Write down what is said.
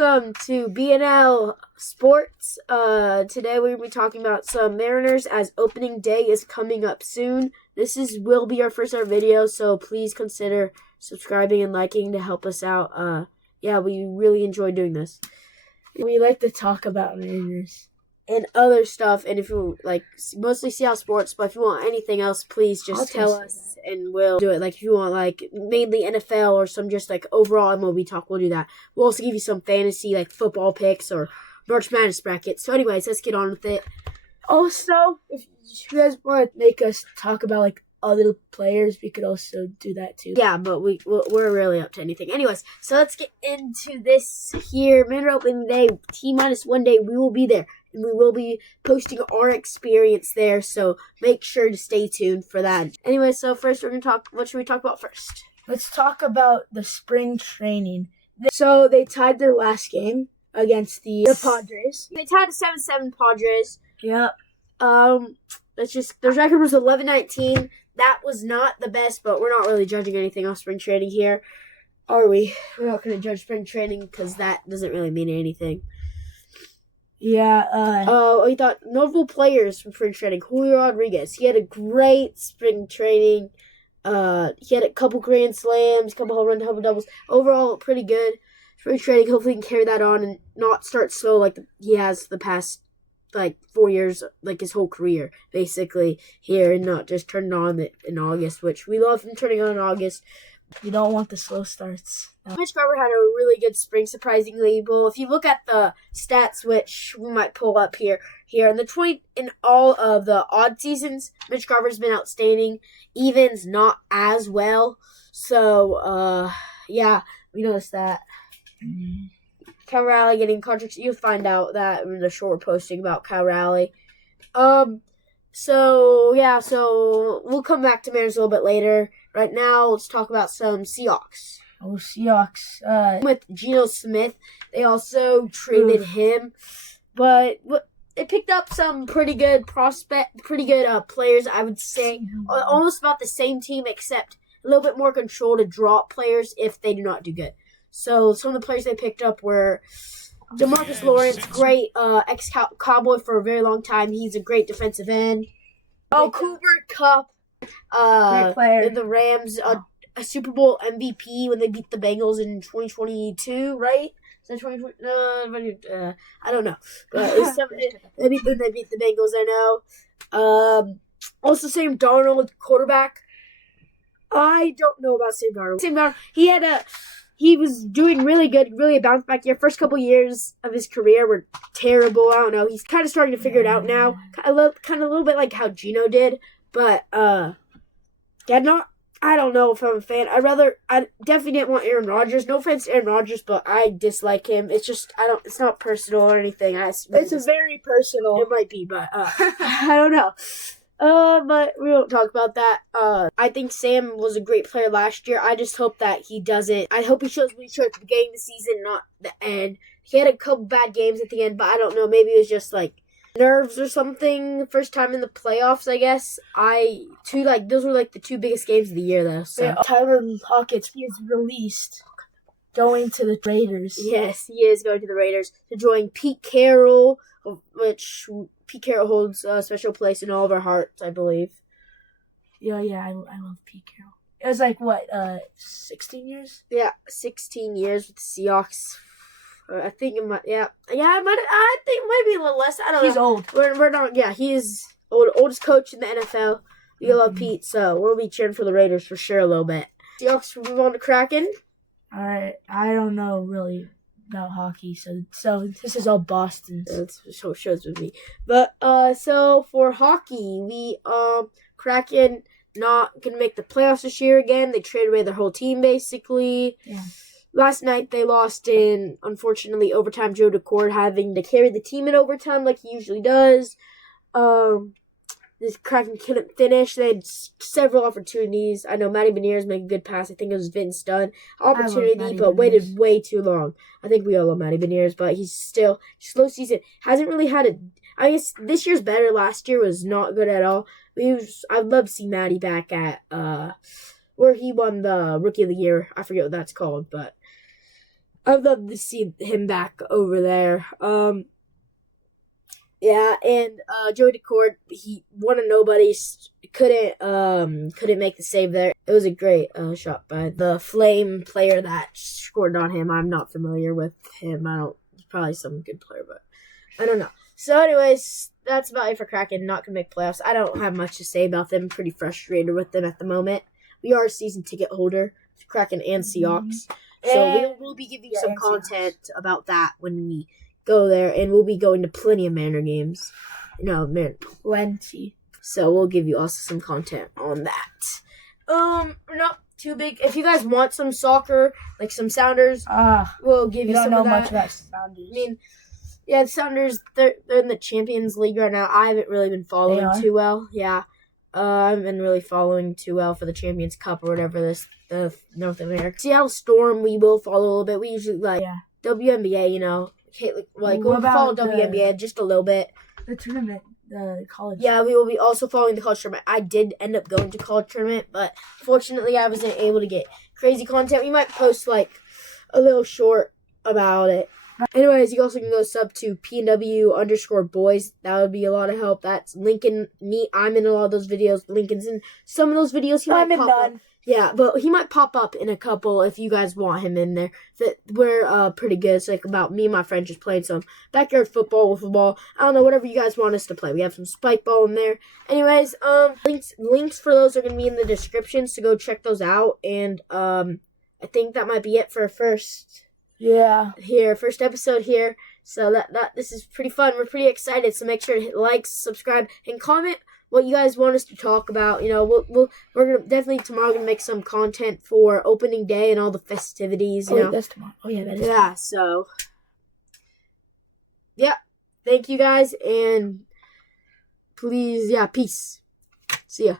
welcome to BNL Sports. Today we're going to be talking about some Mariners as opening day is coming up soon. Will be our first ever video, so please consider subscribing and liking to help us out. We really enjoy doing this. We like to talk about Mariners and other stuff, and if you like, mostly Seahawks sports, but if you want anything else, please just tell us and we'll do it. Like if you want like mainly NFL or some just like overall MLB talk, we'll do that. We'll also give you some fantasy like football picks or March Madness brackets. So anyways, let's get on with it. Also, if you guys want to make us talk about like other players, we could also do that too. Yeah, but we're really up to anything. Anyways, so let's get into this here. Mariner opening day, T-minus 1 day, we will be there. And we will be posting our experience there, so make sure to stay tuned for that. Anyway, so first we're going to talk, what should we talk about first? Let's talk about the spring training. So they tied their last game against the Padres. They tied a 7-7 Padres. Yep. Their record was 11-19. That was not the best, but we're not really judging anything off spring training here, are we? We're not going to judge spring training because that doesn't really mean anything. Yeah. We thought notable players from spring training. Julio Rodriguez. He had a great spring training. He had a couple grand slams, couple home runs, couple doubles. Overall, pretty good spring training. Hopefully, he can carry that on and not start slow like he has the past 4 years, like his whole career, basically here, and not just turn it on in August, which we love him turning on in August. We don't want the slow starts. Mitch Garver had a really good spring, surprisingly. Well, if you look at the stats, which we might pull up here in all of the odd seasons, Mitch Garver's been outstanding. Evens not as well. So, we noticed that. Cal Raleigh getting contracts. You'll find out that in the short posting about Cal Raleigh. So we'll come back to Mariners a little bit later. Right now, let's talk about some Seahawks. Oh, Seahawks. With Geno Smith, they also traded him, but they picked up some pretty good players, I would say. Almost about the same team, except a little bit more control to drop players if they do not do good. So some of the players they picked up were DeMarcus Lawrence, great ex-Cowboy for a very long time. He's a great defensive end. Cooper Kupp, great player. The Rams, a Super Bowl MVP when they beat the Bengals in 2022, right? Is that 2020? I don't know. But it's they beat the Bengals, I know. Also, Sam Darnold, quarterback. I don't know about Sam Darnold. Sam Darnold, he was doing really good, really a bounce back year. First couple years of his career were terrible. I don't know. He's kind of starting to figure it out now. Kind of a little bit like how Geno did. But, I don't know if I'm a fan. I definitely didn't want Aaron Rodgers. No offense to Aaron Rodgers, but I dislike him. It's just, it's not personal or anything. It's very personal. It might be, but, I don't know. But we won't talk about that. I think Sam was a great player last year. I just hope that he doesn't. I hope he shows what he showed at the beginning of the season, not the end. He had a couple bad games at the end, but I don't know. Maybe it was just like nerves or something. First time in the playoffs, I guess. Those were like the two biggest games of the year, though. So. Yeah, Tyler Lockett is released, going to the Raiders. Yes, he is going to the Raiders to join Pete Carroll, which Pete Carroll holds a special place in all of our hearts, I believe. Yeah, I love Pete Carroll. It was like, 16 years? Yeah, 16 years with the Seahawks. I think it might, I think it might be a little less. I don't know. He's old. We're not, he is oldest coach in the NFL. We love Pete, so we'll be cheering for the Raiders for sure a little bit. Seahawks will move on to Kraken. All right, I don't know really about hockey, so this is all Boston. That's what shows with me. But so for hockey, we Kraken not gonna make the playoffs this year again. They traded away their whole team basically. Yeah. Last night they lost in, unfortunately, overtime. Joe Decord having to carry the team in overtime like he usually does. This Kraken couldn't finish. They had several opportunities. I know Matty Beniers made a good pass. I think it was Vince Dunn. Opportunity, but waited way too long. I think we all love Matty Beniers, but he's still slow season. Hasn't really had I guess this year's better. Last year was not good at all. I'd love to see Matty back at where he won the Rookie of the Year. I forget what that's called, but I'd love to see him back over there. Yeah, and Joey Decord, he one of nobody's couldn't make the save there. It was a great shot by the Flame player that scored on him. I'm not familiar with him. He's probably some good player, but I don't know. So, anyways, that's about it for Kraken. Not gonna make playoffs. I don't have much to say about them. Pretty frustrated with them at the moment. We are a season ticket holder, Kraken and Seahawks. So we'll be giving you some content about that when we go there, and we'll be going to plenty of Manor games. Plenty. So we'll give you also some content on that. We're not too big. If you guys want some soccer, like some Sounders, we'll give you some of that. I don't know much about Sounders. I mean, yeah, the Sounders, they're in the Champions League right now. I haven't really been following too well. Yeah. I haven't been really following too well for the Champions Cup or whatever the North America. Seattle Storm, we will follow a little bit. We usually WNBA, we'll follow WNBA just a little bit. The tournament, the college. Yeah, we will be also following the college tournament. I did end up going to college tournament, but fortunately I wasn't able to get crazy content. We might post a little short about it. Anyways, you also can go sub to PNW_boys. That would be a lot of help. That's Lincoln, me. I'm in a lot of those videos. Lincoln's in some of those videos. He might pop up. Yeah, but he might pop up in a couple if you guys want him in there. That we're pretty good. It's about me and my friend just playing some backyard football with a ball. I don't know, whatever you guys want us to play. We have some spike ball in there. Anyways, links for those are gonna be in the description, so go check those out. And I think that might be it for first episode here. So that this is pretty fun. We're pretty excited. So make sure to hit like, subscribe, and comment what you guys want us to talk about. We're gonna definitely tomorrow gonna make some content for opening day and all the festivities. That's tomorrow. Oh yeah, that is. Yeah. So yeah, thank you guys, and please, peace. See ya.